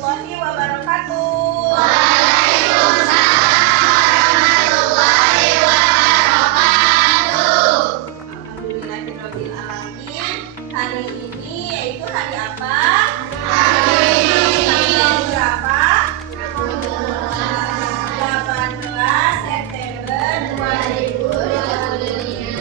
warahmatullahi wabarakatuh. Alhamdulillahirrahmanirrahim. Hari ini yaitu hari apa? Tanggal berapa? 18 September 2025.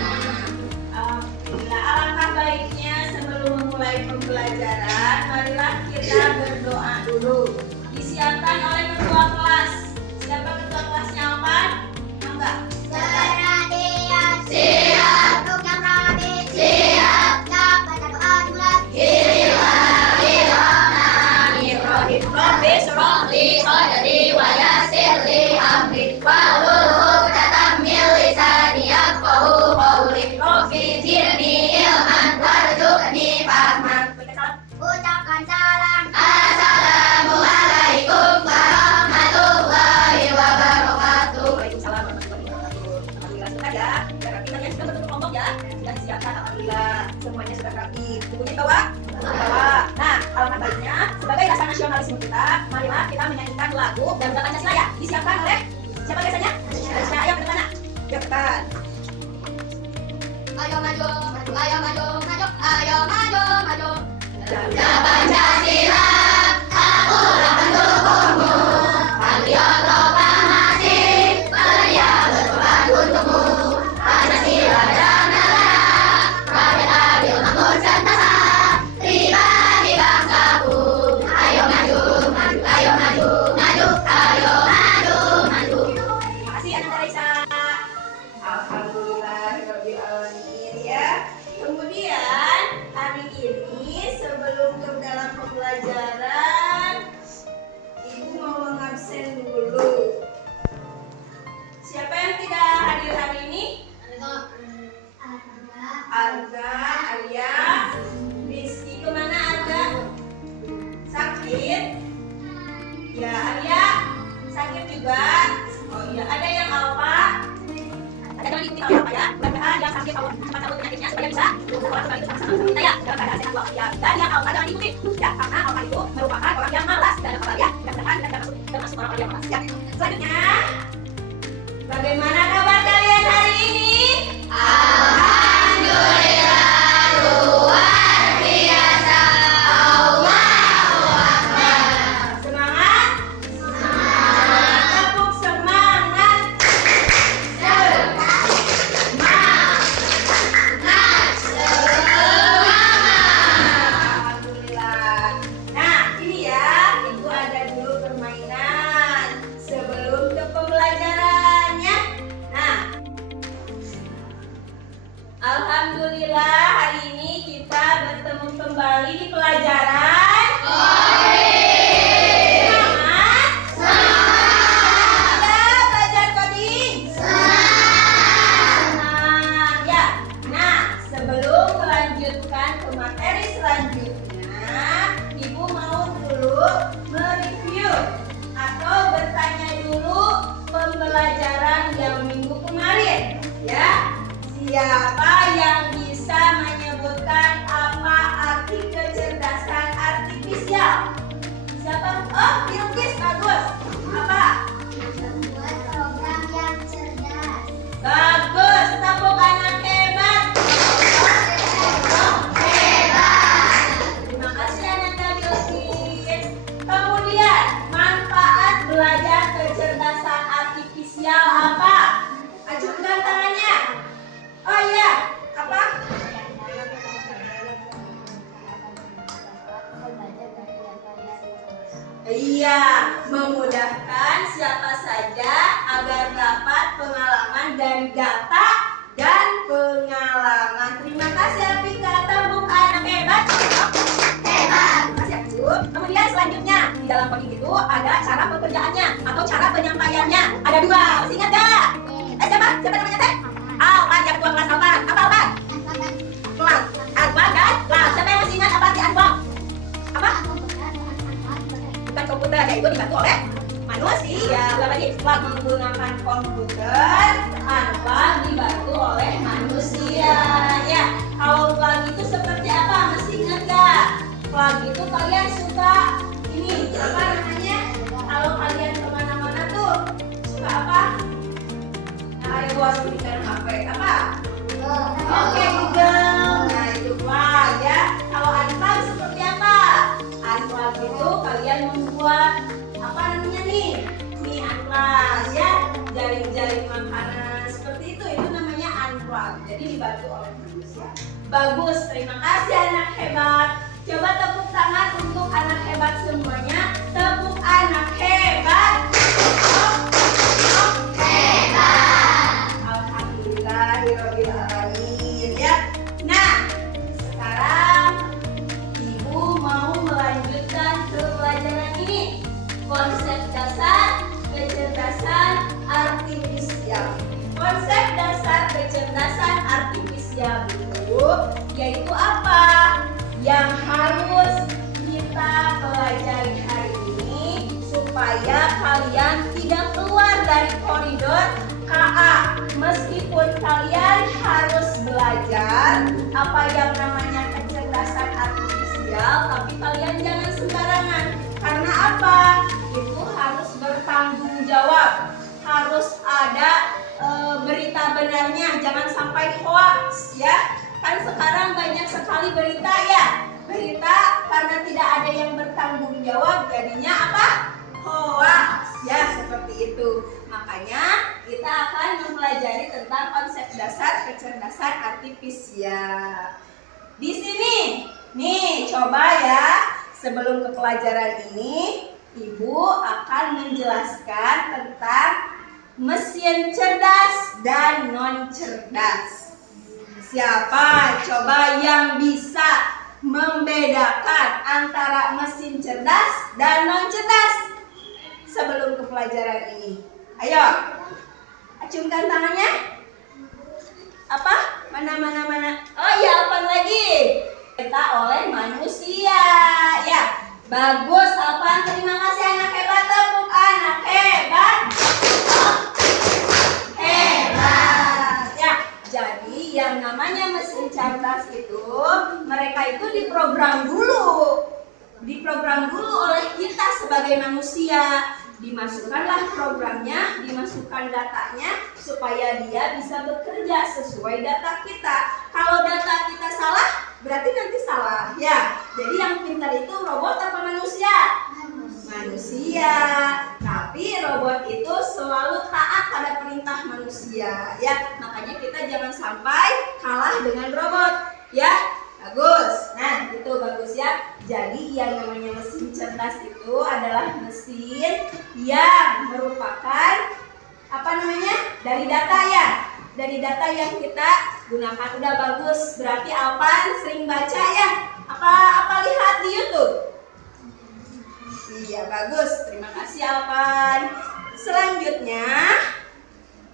Alhamdulillah, alangkah baiknya sebelum memulai pembelajaran, marilah kita berdoa dulu. Disiapkan oleh ketua kelas. Siapa ketua kelasnya, Alvan? Enggak? Ucapkan salam. Assalamualaikum warahmatullahi wabarakatuh. Waalaikumsalam warahmatullahi wabarakatuh. Alhamdulillah sudah ya. Sudah rapi, kalian sudah bentuk kelompok ya. Sudah disiapkan, alhamdulillah. Semuanya sudah rapi. Bukunya bawa? Bawa. Nah, alangkah baiknya sebagai rasa nasionalisme kita, marilah kita menyanyikan lagu Garuda Pancasila ya. Disiapkan oleh siapa biasanya? Aisyah. Ayo ke depan. Ke depan. Ayo maju, maju, ayo maju, maju, ayo maju, maju. Garuda Pancasila, akulah pendukungmu. Kalian proklamasi, karya berkorban untukmu. Pancasila dan negara, rakyat adil makmur sentosa. Pribadi bangsaku, ayo maju, maju, ayo maju, maju, ayo maju, maju. Terima kasih Anak Aisyah. Alhamdulillahirrahmanirrahim ya. Kemudian hari ini sebelum ke dalam pembelajaran, Ibu mau mengabsen dulu. Siapa yang tidak hadir hari ini? Arga, Arya, Rizky. Kemana Arga? Sakit? Ya, Arya sakit juga. Oh iya, ada yang apa? Ada yang ikuti apa ya? Mudah-mudahan yang sakit Allah cepat cabut penyakitnya supaya bisa sekolah kembali bersama kita ya dalam keadaan sehat walafiat. Dan yang apa jangan ikuti ya, karena apa itu merupakan orang yang malas dan apa ya? Mudah-mudahan kita termasuk orang yang malas ya. Selanjutnya, bagaimana kabar kalian hari ini? Alhamdulillah luar biasa. Allahu Akbar. Semangat? Tepuk semangat. Alhamdulillah. Nah, ini ya, Ibu ada dulu permainan sebelum ke pembelajarannya. Nah, alhamdulillah hari ini kita bertemu kembali di pelajaran. Semangat? Ada belajar coding? Senang ya. Nah, sebelum melanjutkan ke materi selanjutnya, Ibu mau dulu mereview atau bertanya dulu pembelajaran yang minggu kemarin ya. Siapa yang bisa menyebutkan apa arti kecerdasan artifisial? Siapa? Oh, dilukis bagus. Apa? Membuat program yang cerdas. Bagus, tepuk anak hebat. Terima kasih anak dilukis. Kemudian, manfaat belajar kecerdasan artifisial apa? Ajukan tangannya. Oh iya, apa? Iya, memudahkan siapa saja agar dapat pengalaman dari data dan pengalaman. Terima kasih Apika, tepuk anak hebat. Hebat. Terima kasih Bu. Kemudian selanjutnya di dalam coding itu ada cara pekerjaannya atau cara penyampaiannya. Ada dua. Masih ingat gak? Siapa? Siapa namanya teh? Alvan, yang ketua kelas Alvan. Apa Alvan? Kelas Alvan dan kelas. Siapa yang masih ingat apa arti Alvan? Apa? Bukan komputer, yaitu dibantu oleh manusia. Ulang lagi, setelah menggunakan komputer, Alvan dibantu oleh manusia. Ya, kalau plug itu seperti apa? Masih ingat gak? Plug itu kalian suka ini apa speaker HP? Apa? Oke, Google. Nah, itu plug ya. Kalau unplug seperti apa? Unplug itu kalian membuat apa namanya nih? Nih unplug ya. Jaring-jaring makanan seperti itu namanya unplug. Jadi dibantu oleh manusia. Bagus, terima kasih anak hebat. Coba tepuk tangan untuk anak hebat semuanya. Tepuk anak hebat. Alhamdulillahirobbilalamin ya. Nah, sekarang Ibu mau melanjutkan ke pelajaran ini. Konsep dasar kecerdasan artifisial. Konsep dasar kecerdasan artifisial itu yaitu apa? Yang harus kita pelajari hari ini supaya kalian tidak keluar dari koridor KA. Meskipun kalian harus belajar apa yang namanya kecerdasan artifisial, tapi kalian jangan sembarangan. Karena apa? Itu harus bertanggung jawab. Harus ada berita benarnya, jangan sampai hoax ya. Kan sekarang banyak sekali berita ya. Berita karena tidak ada yang bertanggung jawab jadinya apa? Hoax ya, seperti itu. Makanya kita akan mempelajari tentang konsep dasar kecerdasan artifisial. Di sini nih, coba ya, sebelum ke pelajaran ini Ibu akan menjelaskan tentang mesin cerdas dan non cerdas. Siapa coba yang bisa membedakan antara mesin cerdas dan non cerdas sebelum ke pelajaran ini? Ayo, acungkan tangannya. Apa? Mana? Oh iya, apa lagi? Kita oleh manusia. Ya, bagus. Apa? Terima kasih anak hebat. Tepuk anak hebat. Hebat. Ya, jadi yang namanya mesin cerdas itu, mereka itu diprogram dulu oleh kita sebagai manusia. Dimasukkanlah programnya, dimasukkan datanya supaya dia bisa bekerja sesuai data kita. Kalau data kita salah, berarti nanti salah ya. Jadi yang pintar itu robot apa manusia? Manusia. Tapi robot itu selalu taat pada perintah manusia ya. Makanya kita jangan sampai kalah dengan robot ya. Bagus. Nah, itu bagus ya. Jadi yang namanya mesin cerdas itu adalah mesin yang merupakan apa namanya? Dari data ya. Dari data yang kita gunakan. Udah bagus. Berarti Alpan sering baca ya. Apa lihat di YouTube? Iya, bagus. Terima kasih Alpan. Selanjutnya,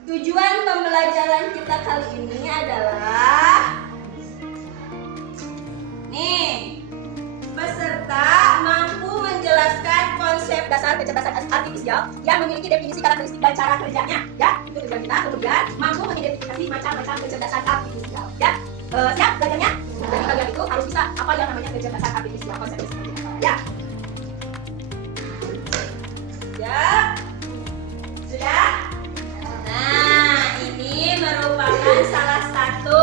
tujuan pembelajaran kita kali ini adalah nih, peserta mampu menjelaskan konsep dasar kecerdasan artifisial yang memiliki definisi karakteristik dan cara kerjanya ya. Itu tujuan kita. Kemudian mampu mengidentifikasi macam-macam kecerdasan artifisial ya. Siap belajarnya? Jadi kalian itu harus bisa apa yang namanya kecerdasan artifisial, konsepnya seperti apa ya. Siap? Sudah? Nah, ini merupakan salah satu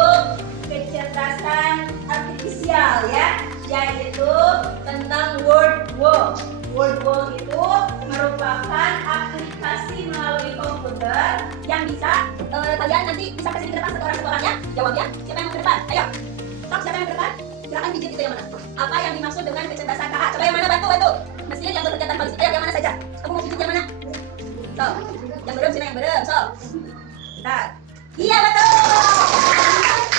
kecerdasan artifisial ya, yaitu tentang WordWall. WordWall itu merupakan aplikasi melalui komputer yang bisa kalian nanti bisa kasih ke depan satu orang ya. Jawabnya siapa yang mau ke depan? Ayo. Stop, siapa yang ke depan? Silakan pijit itu yang mana? Apa yang dimaksud dengan kecerdasan KA? Coba yang mana, bantu. Mesin yang bekerja tanpa listrik. Ayo, yang mana saja? Kamu mau pijit yang mana? So, yang belum sini yang belum. So, bentar. Iya betul.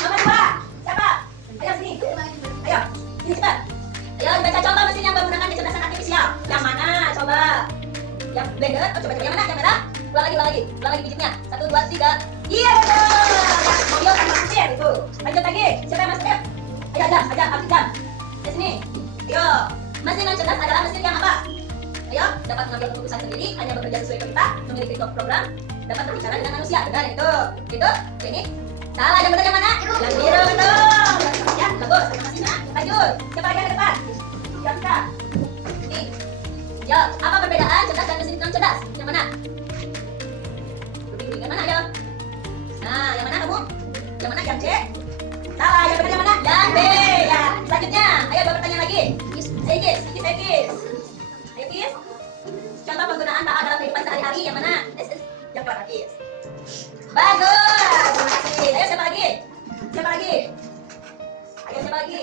Nomor 2. Siapa? Ayo sini. Ayo, sini cepat. Ayo baca coba mesin yang menggunakan kecerdasan artifisial. Yang mana? Coba. Yang blender. Oh, coba yang mana? Yang merah. Ulang lagi pijitnya. 1, 2, 3. Iya betul. Ya, mobil tanpa mesin itu. Lanjut lagi. Siapa yang masuk? Ayo ajak. Di sini. Ayo. Mesin yang cerdas adalah mesin yang apa? Ayo, dapat mengambil keputusan sendiri, hanya bekerja sesuai perintah, memiliki program, dapat berbicara dengan manusia. Benar itu? Gitu? Ini? Salah, yang benar yang mana? Yang biru betul. Ya, bagus. Terima kasih, Nak. Lanjut. Siapa lagi yang ke depan? Kita. Ini. Yo, apa perbedaan cerdas dan mesin non cerdas? Yang mana? Lebih yang mana, yo? Nah, yang mana kamu? Yang mana? Yang C? Salah, yang benar yang mana? Yang B. Ya, selanjutnya. Ayo dua pertanyaan lagi. Ayo Kis. Ayo Kis. Contoh penggunaan AA dalam kehidupan sehari-hari yang mana? Yang keluar Kis. Bagus. Terima kasih. Ayo siapa lagi? Siapa lagi? Ayo siapa lagi?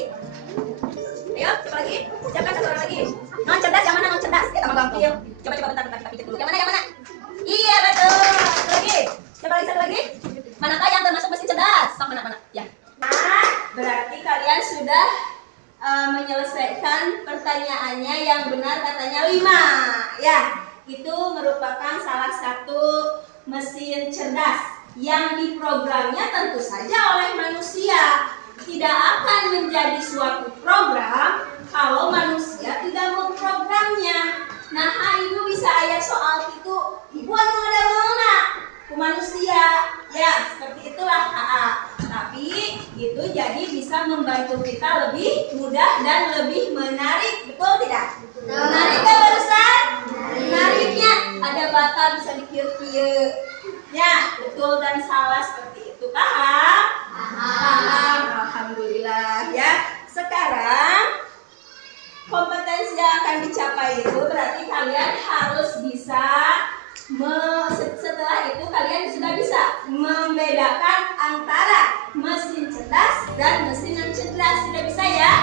Ayo siapa lagi? Siapa satu orang lagi? Non cerdas yang mana? Non cerdas. Kita mau gampil. Coba bentar kita pikir dulu. Yang mana? Yang mana? Iya betul. Satu lagi. Siapa lagi? Satu lagi? Manakah yang termasuk mesin cerdas? Sok mana? Ya. Nah, berarti kalian sudah menyelesaikan pertanyaannya. Yang benar katanya 5. Ya, itu merupakan salah satu mesin cerdas yang diprogramnya tentu saja oleh manusia. Tidak akan menjadi suatu program kalau manusia tidak memprogramnya. Nah, ibu bisa ayat soal itu. Ibu anu ada mana? Ku manusia. Ya, seperti itulah AA. Tapi itu jadi bisa membantu kita lebih mudah dan lebih menarik. Betul tidak? Menarik kan barusan? Menariknya ada bata bisa dikieu-kieu. Ya, betul dan salah seperti itu. Paham? Paham. Alhamdulillah ya. Sekarang kompetensi yang akan dicapai itu berarti kalian harus bisa setelah itu kalian sudah bisa membedakan antara mesin cerdas dan mesin non cerdas. Sudah bisa ya?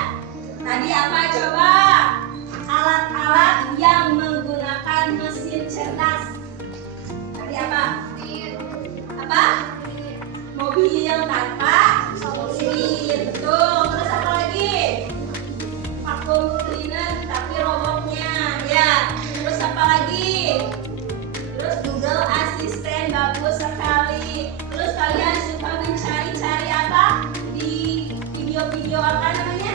Tadi apa coba? Alat-alat yang menggunakan mesin cerdas. Tadi apa? Apa? Mobil tanpa mesin. Betul. Terus apa lagi? Vacuum cleaner tapi robotnya. Ya. Terus apa lagi? Terus Google Assistant bagus sekali. Terus kalian suka mencari-cari apa? Di video-video apa namanya?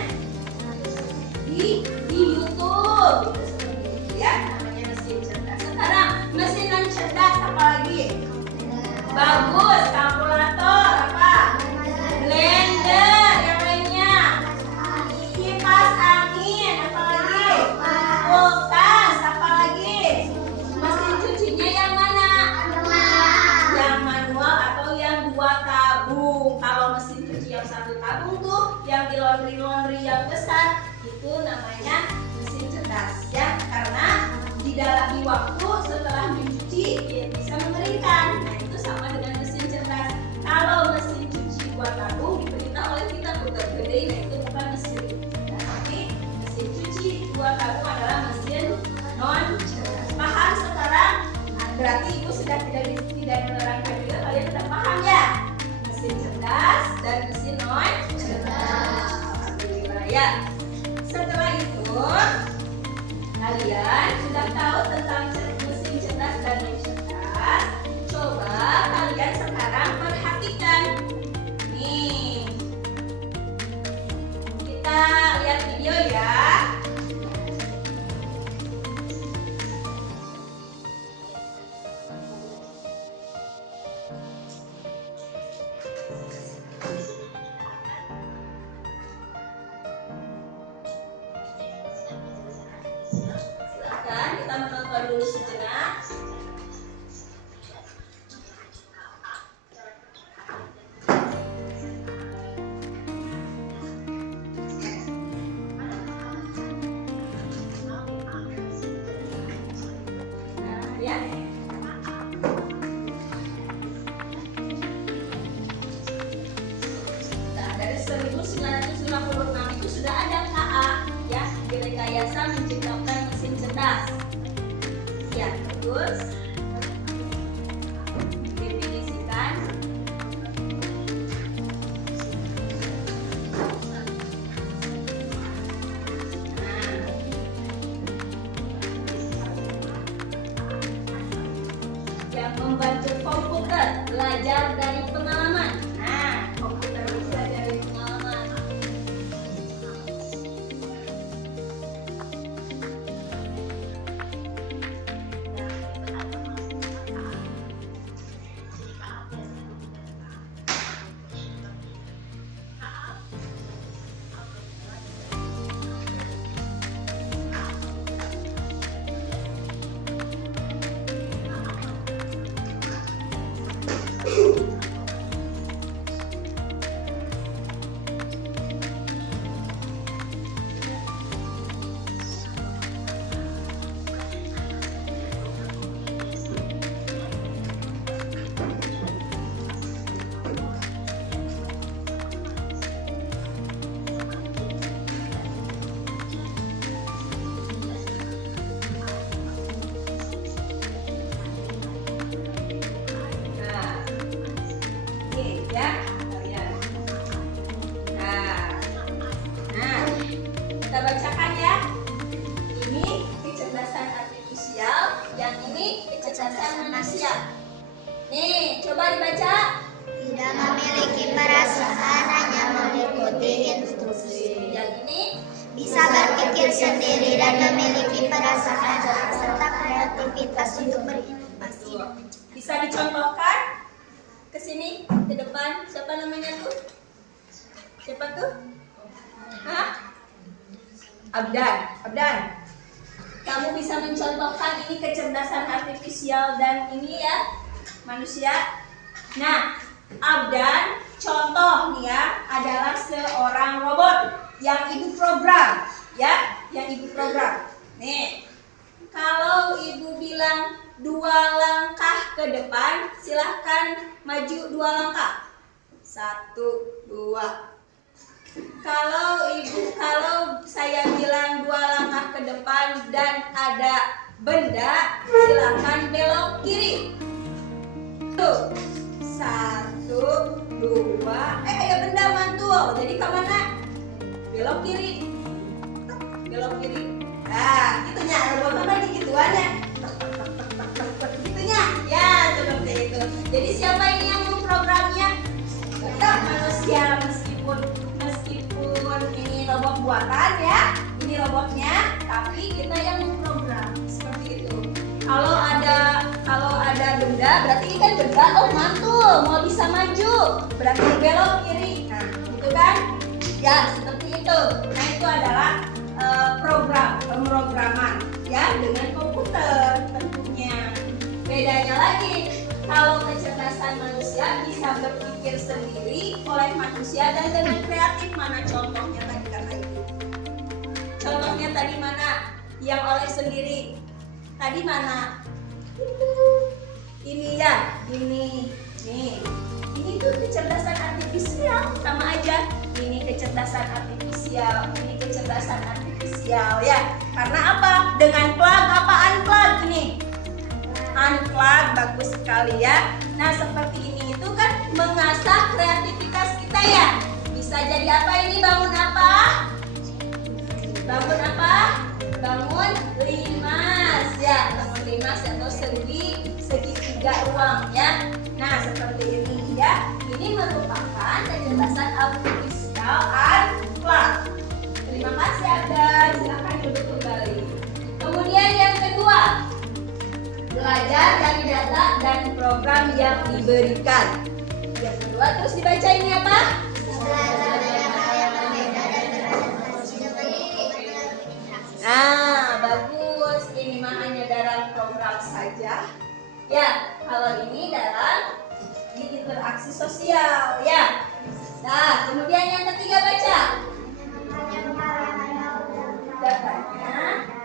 Di YouTube. Gitu, seperti itu ya. Namanya mesin cerdas. Sekarang mesin non cerdas apa lagi? Bagus, kalkulator apa? Blender, yang lainnya. Kipas angin, apa lagi? Kulkas, apa lagi? Mesin cucinya yang mana? Yang manual atau yang 2 tabung. Kalau mesin cuci yang 1 tabung tuh, yang di laundry yang besar, itu namanya mesin cerdas ya. Karena di waktu setelah mencuci dia bisa mengeringkan. Nah, itu sama dengan mesin cerdas. Kalau mesin cuci 2 tabung diperintah oleh kita putar gede, nah itu bukan mesin. Nah, tapi mesin cuci 2 tabung adalah mesin non cerdas. Paham sekarang? Nah, berarti ibu sudah tidak menerangkan juga, kalian sudah paham ya? Mesin cerdas dan mesin non cerdas. Alhamdulillah ya. Setelah itu kalian sudah tahu tentang mesin cerdas dan non cerdas. Coba kalian sekarang perhatikan. Nih, kita lihat video ya. Silakan kita menonton dulu sejenak. Ya. Nah, dari 1956 itu sudah ada KA ya, direkayasa menciptakan mesin cerdas. Ya, terus definisikan. Yang membantu komputer belajar dari pengalaman. Nah, komputer belajar dari pengalaman. kita bacakan ya. Ini kecerdasan artifisial, yang ini kecerdasan manusia. Nih, coba dibaca. Tidak memiliki perasaan, hanya mengikuti instruksi. Yang ini Bisa berpikir sendiri dan memiliki perasaan serta kreativitas untuk berinovasi. bisa dicontohkan ke sini, ke depan. Siapa namanya tuh? Siapa tuh? Hah? Abdan. Abdan. Kamu bisa mencontohkan ini kecerdasan artifisial dan ini ya manusia. Nah, Abdan contoh nih ya adalah seorang robot yang ibu program ya, yang ibu program. Nih, kalau ibu bilang 2 langkah ke depan, silahkan maju 2 langkah. 1, 2. Kalau saya bilang 2 langkah ke depan dan ada benda, silahkan belok kiri. Tuh, 1, 2. Ada benda mantul. Jadi ke mana? Belok kiri. Belok kiri. Nah, gitunya. Robot apa nih gituannya? Gitunya. Ya, seperti itu. Jadi siapa ini yang memprogramnya? Tetap manusia, meskipun ini robot buatan ya. Ini robotnya, tapi kita yang memprogram. Seperti itu. Kalau ada benda, berarti ini kan benda, oh mantul, mau bisa maju, berarti belok kiri. Nah, gitu kan? Ya, seperti itu. Nah, itu adalah pemrograman ya dengan komputer tentunya. Bedanya lagi, kalau kecerdasan manusia bisa berpikir sendiri oleh manusia dan dengan kreatif. Mana contohnya tadi kata ibu? Contohnya tadi mana? Yang oleh sendiri. Tadi mana? Ini ya, ini. Nih. Ini tuh kecerdasan artifisial, sama aja. Ini kecerdasan artifisial, ini kecerdasan artifisial ya. Karena apa? Dengan plug apa unplug ini? Unplug, bagus sekali ya. Nah, seperti ini itu kan mengasah kreativitas kita ya. Bisa jadi apa ini? Bangun apa? Bangun apa? Bangun limas ya. Bangun limas atau segitiga ruang ya. Nah, seperti ini ya. Ini merupakan kecerdasan artifisial unplug. Terima kasih Abdan. Silakan duduk kembali. Kemudian yang kedua, belajar dari data dan program yang diberikan. Yang kedua terus dibaca ini apa? Nah, bagus. Ini mah hanya dalam program saja. Ya, kalau ini dalam di interaksi sosial ya. Nah, kemudian yang ketiga baca. Datanya.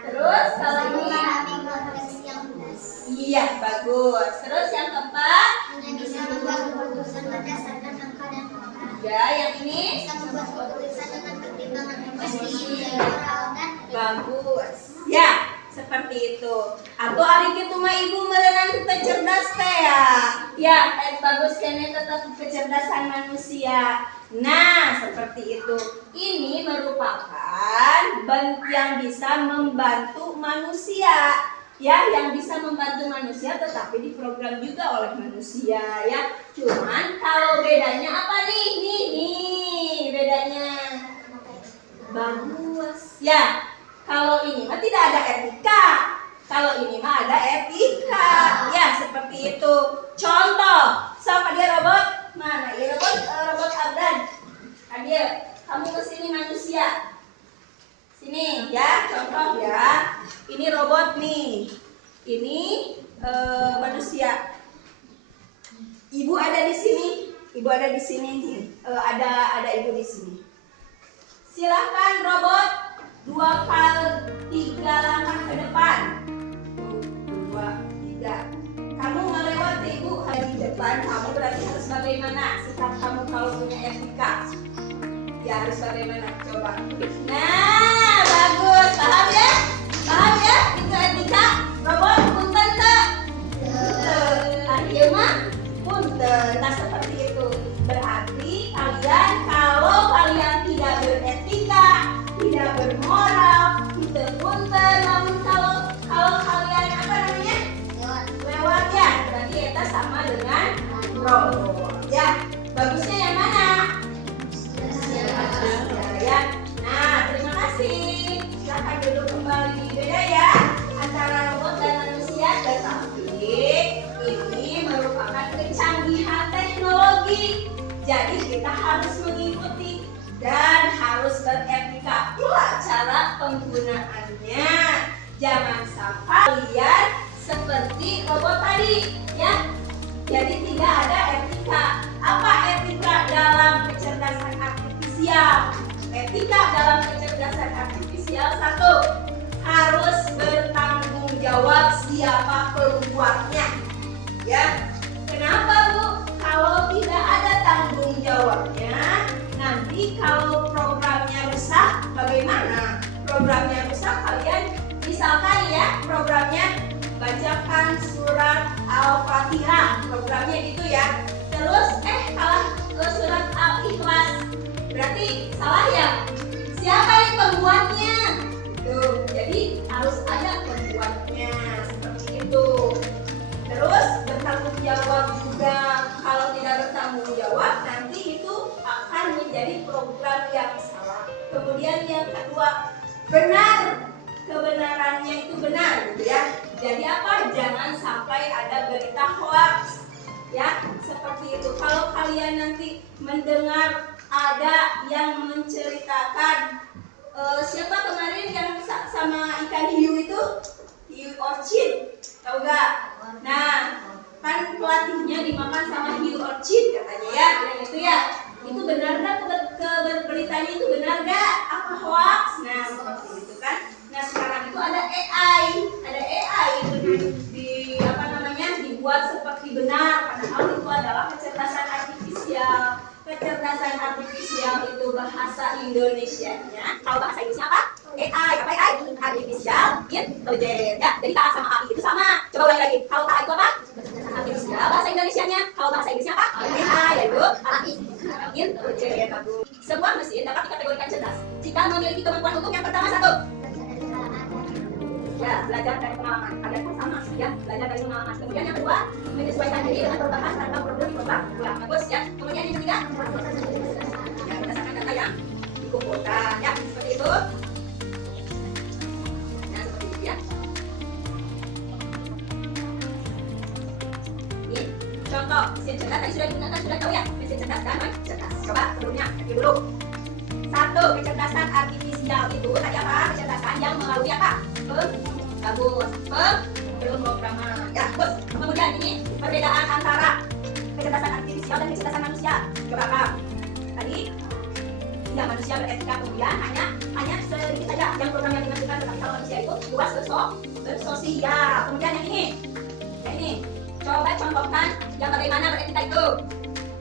Terus kalau ini iya, bagus. Terus yang keempat? Bisa membuat keputusan berdasarkan angka dan fakta. Ya, yang ini? Bisa membuat keputusan dengan pertimbangan emosi, Bagus. Ya, seperti itu. Atau hari itu mah ibu merenang kita cerdas ya. Ya, bagus kene tetap kecerdasan manusia. Nah, seperti itu. Ini merupakan yang bisa membantu manusia. Ya, yang bisa membantu manusia tetapi diprogram juga oleh manusia ya. Cuman kalau bedanya apa nih? Nih bedanya. Bagus. Ya, kalau ini mah tidak ada etika. Kalau ini mah ada etika. Ya, seperti itu. Contoh, siapa dia robot? Mana? Ya robot Abdan. Hadir. Kamu kesini manusia. Sini ya, contoh ya. Ini robot nih. Ini manusia. Ibu ada di sini. Ibu ada di sini nih. Ada ibu di sini. Silahkan robot 3 langkah ke depan. 2, 3. Kamu melewati ibu di depan. Kamu berarti harus bagaimana? Sikap kamu kalau punya etika. Ya harus bagaimana? Coba. Nah, bagus. Paham ya? Paham ya? Itu etika. Robot punten tak? Akhirnya mah punten. Nah, seperti itu. Berarti kalau kalian tidak beretika, tidak bermoral, moral, punten-punten, namun kalau kalian apa namanya lewat ya, berarti eta sama dengan robot ya. Bagusnya yang mana? Ya. Nah, terima kasih. Silahkan duduk kembali. Beda ya antara robot dan manusia, tetapi ini merupakan kecanggihan teknologi. Jadi kita harus mengikuti dan harus beretika pula cara penggunaannya. Jangan sampai kalian seperti robot tadi ya. Jadi tidak ada etika. Apa etika dalam kecerdasan artifisial? Etika dalam kecerdasan artifisial, satu, harus bertanggung jawab siapa pembuatnya. Ya, kenapa Bu? Kalau tidak ada tanggung jawabnya, nanti kalau programnya rusak, bagaimana? Programnya rusak, kalian misalkan ya programnya bacakan surat Al-Fatihah, programnya gitu ya. Terus kalah ke surat Al-Ikhlas, berarti salah ya? Siapa yang pembuatnya? Tuh, jadi harus ada pembuatnya seperti itu. Terus bertanggung jawab juga. Kalau tidak bertanggung jawab, nanti itu akan menjadi program yang salah. Kemudian yang kedua, benar. Kebenarannya itu benar, gitu ya. Jadi apa? Jangan sampai ada berita hoax, ya. Seperti itu. Kalau kalian nanti mendengar ada yang menceritakan siapa kemarin yang sama ikan hiu itu, hiu orchid, tahu gak? Nah, kan pelatihnya dimakan sama hiu orchid katanya ya, yang itu ya. Itu benar gak beritanya itu benar gak? Apa hoax? Nah, seperti itu kan. Nah, sekarang itu ada AI itu apa namanya dibuat seperti benar, padahal itu adalah kecerdasan artifisial. Kecerdasan artifisial itu bahasa Indonesianya. Kalau bahasa Inggrisnya apa? AI. Apa AI? Artificial Intelligence. Ya, jadi KA sama AI itu sama. Coba ulangi lagi. Kalau KA itu apa? Artificial. Bahasa Indonesianya. Kalau bahasa Inggrisnya apa? AI yaitu Artificial Intelligence. Sebuah mesin dapat dikategorikan cerdas jika memiliki kemampuan untuk yang pertama, satu, ya, belajar dari pengalaman. Kalian pun sama ya, belajar dari pengalaman. Kemudian yang kedua, menyesuaikan diri dengan perubahan tanpa perlu diubah. Bagus ya. Kemudian yang ketiga, ya, berdasarkan data yang dikumpulkan ya, seperti itu. Nah, seperti itu ya. Ini contoh mesin cerdas tadi sudah digunakan, sudah tahu ya, mesin cerdas dan non cerdas. Coba sebelumnya review dulu. Satu, kecerdasan artifisial itu tadi apa? Kecerdasan yang melalui apa? Bagus, pemrograman. Ya, bagus. Kemudian ini perbedaan antara kecerdasan artifisial dan kecerdasan manusia. Coba apa? Tadi ya, manusia beretika, kemudian hanya sedikit saja yang program yang dimasukkan, tetapi kalau manusia itu luas bersosial. Kemudian yang ini, coba contohkan yang bagaimana beretika itu.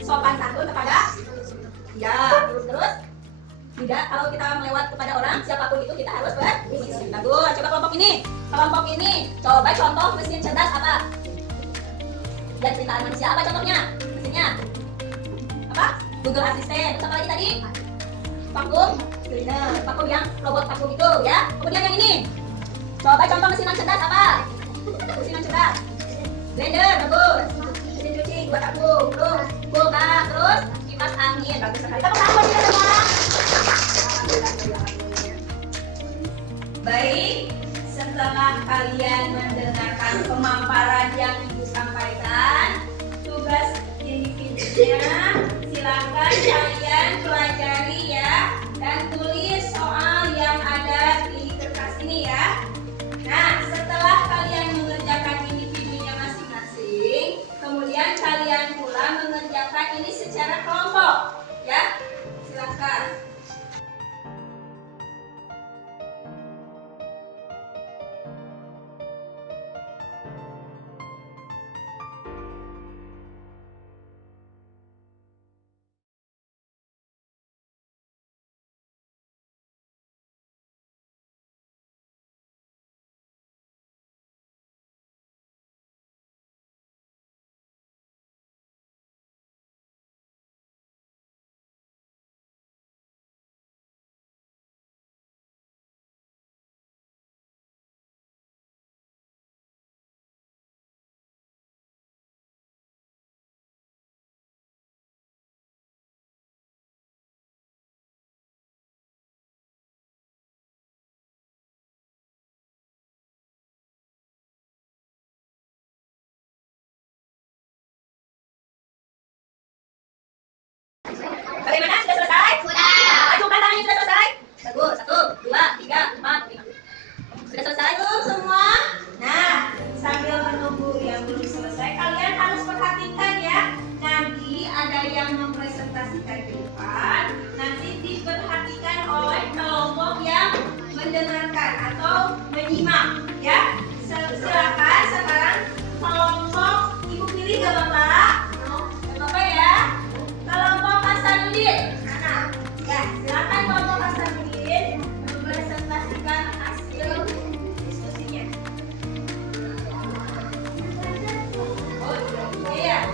Sopan santun kepada ya, terus tidak, kalau kita melewat kepada orang siapapun itu kita harus bermisi. Bagus. Coba kelompok ini coba contoh mesin cerdas apa? Dan ceritaan manusia apa contohnya? Mesinnya apa? Google Assistant. Terus apa lagi tadi? Vacuum cleaner, vacuum yang robot vacuum itu ya. Kemudian yang ini, coba contoh mesin non cerdas apa? Mesin non cerdas, blender, bagus. Mesin cuci buat vacuum, terus kulkas, terus kipas angin, bagus sekali. Tepuk tangan buat kita semua. Baik, setelah kalian mendengarkan pemaparan yang Ibu sampaikan, tugas individunya silakan kalian pelajari ya, dan tulis soal yang ada di kertas ini ya. Nah, setelah kalian mengerjakan individunya masing-masing, kemudian kalian pula mengerjakan ini secara kelompok ya. Silakan. Bagaimana? Sudah selesai? Sudah. Ajukan tangannya, sudah selesai? Bagus. 1, 2, 3, 4, 5. Sudah selesai belum semua? Nah, sambil menunggu yang belum selesai, kalian harus perhatikan ya. Nanti ada yang mempresentasikan di depan. Nanti diperhatikan oleh kelompok yang mendengarkan atau menyimak ya. Silakan sekarang kelompok ibu pilih gak bapak? Gak bapak ya. Kelompok Hasanuddin. Nah, ya silakan kelompok Hasanuddin mempresentasikan hasil diskusinya. Oh iya.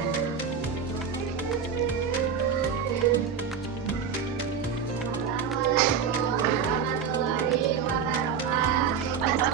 Assalamualaikum warahmatullahi wabarakatuh.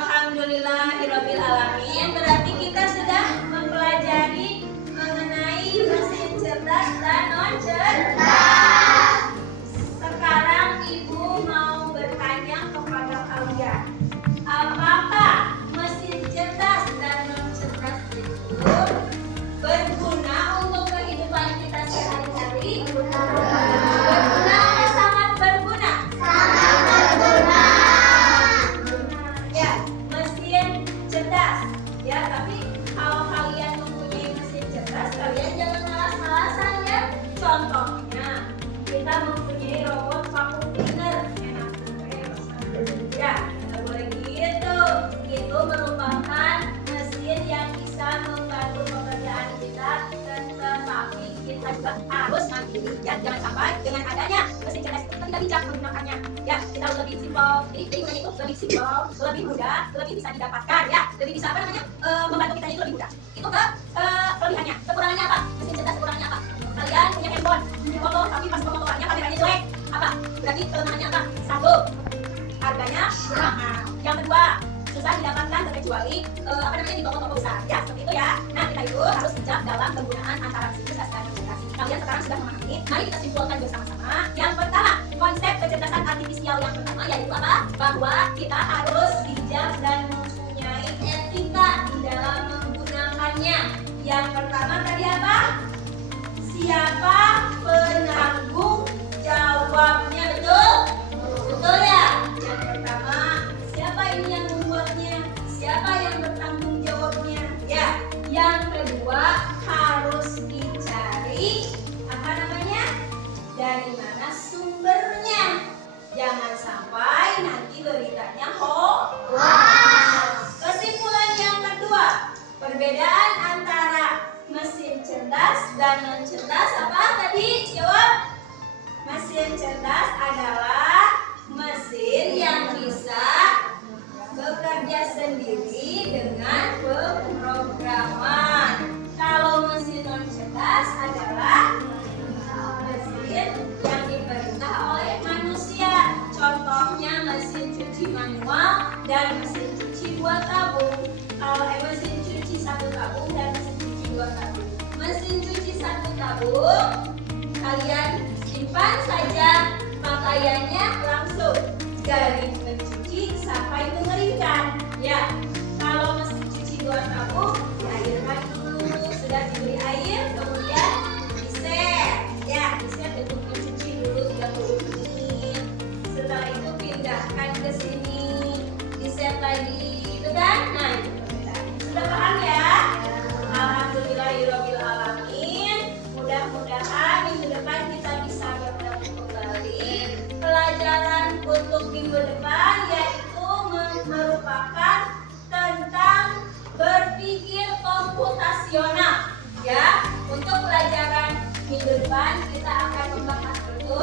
Alhamdulillahirrabbilalamin. Berarti kita sudah mempelajari mengenai mesin cerdas dan non cerdas. Sekarang ibu mau bertanya kepada kalian, apakah mesin cerdas dan non cerdas itu berguna untuk kehidupan kita sehari-hari? Berguna atau sangat berguna? Ya, mesin cerdas. Ya, tapi kalau kalian mempunyai mesin cerdas, kalian jangan malas-malasan ya. Contohnya, kita mempunyai robot vacuum cleaner. Ya, nggak boleh gitu. Itu merupakan mesin yang bisa membantu pekerjaan kita, tetapi kita juga harus mandiri. Ya, jangan sampai dengan adanya mesin cerdas itu kita tidak bijak menggunakannya. Ya, kita harus lebih simpel. Jadi lingkungannya itu lebih simpel, lebih mudah, lebih bisa didapatkan. Ya, lebih bisa apa namanya membantu kita itu lebih mudah. Itu kelebihannya. Kekurangannya apa? Mesin cerdas kekurangannya apa? Kalian punya handphone, foto, tapi pas pemotorannya kameranya jelek. Apa? Berarti kelemahannya apa? 1, harganya mahal. Yang kedua, susah didapatkan terkecuali apa namanya di toko-toko besar. Ya, seperti itu ya. Nah, kita itu harus bijak dalam penggunaan antara mesin cerdas dan non cerdas. Kalian sekarang sudah memahami. Mari kita simpulkan bersama-sama. Yang pertama, konsep kecerdasan artifisial yang pertama yaitu apa? Bahwa kita harus bijak dan mempunyai etika di dalam menggunakannya. Yang pertama tadi apa? Siapa penanggung jawabnya, betul? Betul ya? Yang pertama, siapa ini yang membuatnya? Siapa yang bertanggung jawabnya? Ya. Yang kedua, harus dicari apa namanya? Dari mana sumbernya? Jangan sampai nanti beritanya hoax. Kesimpulan yang kedua, perbedaan antara mesin cerdas dan non cerdas apa tadi? Jawab. Mesin cerdas adalah mesin yang bisa bekerja sendiri dengan pemrograman. Kalau mesin non cerdas adalah mesin yang diperintah oleh manusia. Contohnya mesin cuci manual dan mesin cuci buatan. mesin cuci 1 tabung. Kalian simpan saja pakaiannya langsung dari mencuci sampai mengeringkan. Ya, kalau mesin cuci 2 tabung, diairkan dulu. Sudah diberi air, kemudian diset. Ya, diset untuk mencuci dulu 30 menit. Setelah itu pindahkan ke sini, diset lagi, gitu kan? Nah, itu sudah paham ya? Alhamdulillahirobbilalamin. Mudah-mudahan minggu depan kita bisa bertemu kembali. Pelajaran untuk minggu depan yaitu merupakan tentang berpikir komputasional. Ya, untuk pelajaran minggu depan kita akan membahas itu.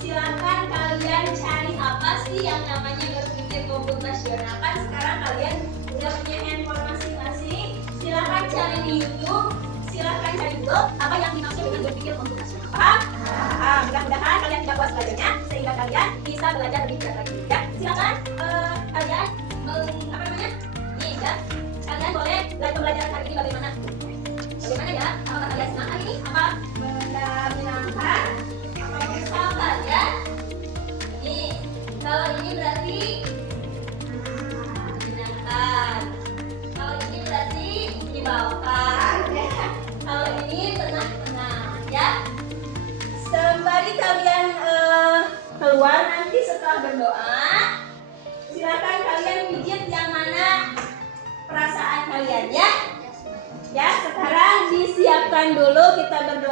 Silakan kalian cari apa sih yang namanya berpikir komputasional. Kan sekarang kalian udah punya handphone masing-masing. Silakan cari di YouTube. Silakan cari dulu apa yang dimaksud dengan berpikir komputasional. Paham? Mudah-mudahan kalian tidak puas belajarnya sehingga kalian bisa belajar lebih giat lagi. Ya, silakan kalian nih ya, kalian boleh pembelajaran hari ini bagaimana? Bagaimana ya? Apakah kalian senang hari ini? Apa benda menyenangkan? Apa bisa kalian? Nih, kalau ini berarti menyenangkan. Kalau ini berarti menyebalkan. Kalau ini tenang-tenang, ya. Sembari kalian keluar nanti setelah berdoa, silakan kalian pijit yang mana perasaan kalian, ya. Ya, sekarang disiapkan dulu kita berdoa.